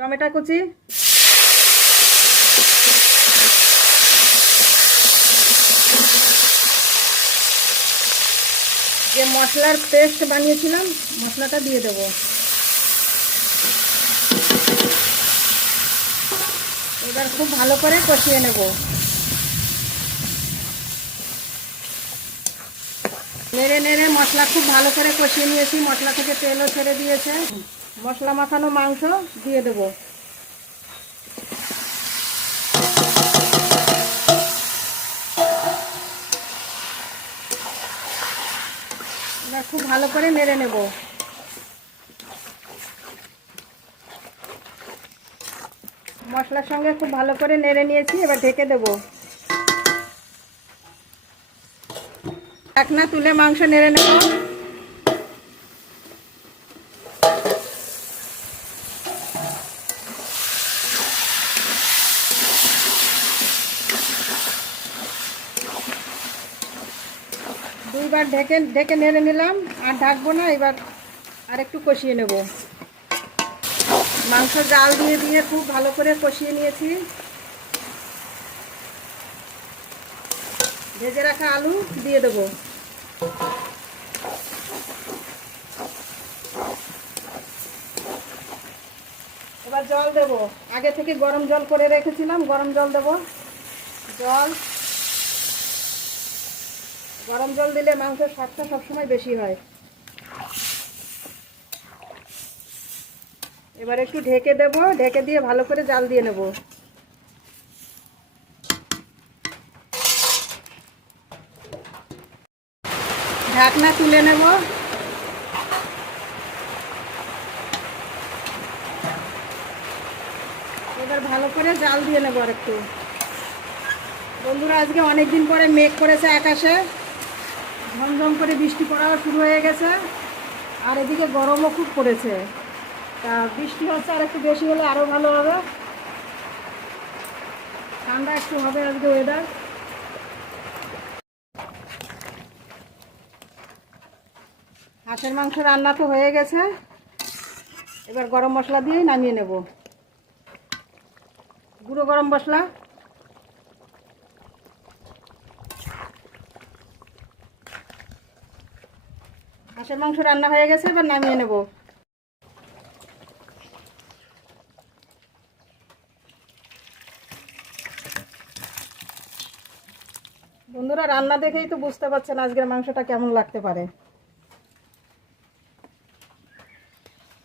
Tomato কুচি, যে মশলার পেস্ট বানিয়েছিলাম মশলাটা দিয়ে দেবো। এবার খুব ভালো করে কষিয়ে নেব। নেড়ে নেড়ে মশলা খুব ভালো করে কষিয়ে নিয়েছি, মশলা থেকে তেলও ছেড়ে দিয়েছে। মশলা মাখানো মাংস দিয়ে দেবো। এবার খুব ভালো করে নেড়ে নেব। মশলার সঙ্গে খুব ভালো করে নেড়ে নিয়েছি, এবার ঢেকে দেব। ঢাকনা তুলে মাংস নেড়ে নেব। দুইবার ঢেকে ঢেকে নেড়ে নিলাম, আর ঢাকবো না। এবার আর একটু কষিয়ে নেব। মাংস জাল দিয়ে দিয়ে খুব ভালো করে কষিয়ে নিয়েছি। ভেজে রাখা আলু দিয়ে দেবো। এবার জল দেব। আগে থেকে গরম জল করে রেখেছিলাম, গরম জল দেব। গরম জল দিলে মাংসের স্বাদটা সবসময় বেশি হয়। এবার একটু ঢেকে দেব, ঢেকে দিয়ে ভালো করে জাল দিয়ে নেব। ঢাকনা তুলে নেব। এবার ভালো করে জাল দিয়ে নেব আর একটু। বন্ধুরা, আজকে অনেক দিন পরে মেঘ করেছে আকাশে, ঝমঝম করে বৃষ্টি পড়াও শুরু হয়ে গেছে। আর এদিকে গরমও খুব পড়েছে। তা বৃষ্টি হচ্ছে, আর একটু বেশি হলে আরও ভালো হবে। ঠান্ডা একটু হবে আজকে ওয়েদার। হাঁসের মাংস রান্না তো হয়ে গেছে। এবার গরম মশলা দিয়েই নামিয়ে নেব। গুঁড়ো গরম মশলা, হাঁসের মাংস রান্না হয়ে গেছে, এবার নামিয়ে নেব। বন্ধুরা, রান্না দেখেই তো বুঝতে পারছেন আজকের মাংসটা কেমন লাগতে পারে।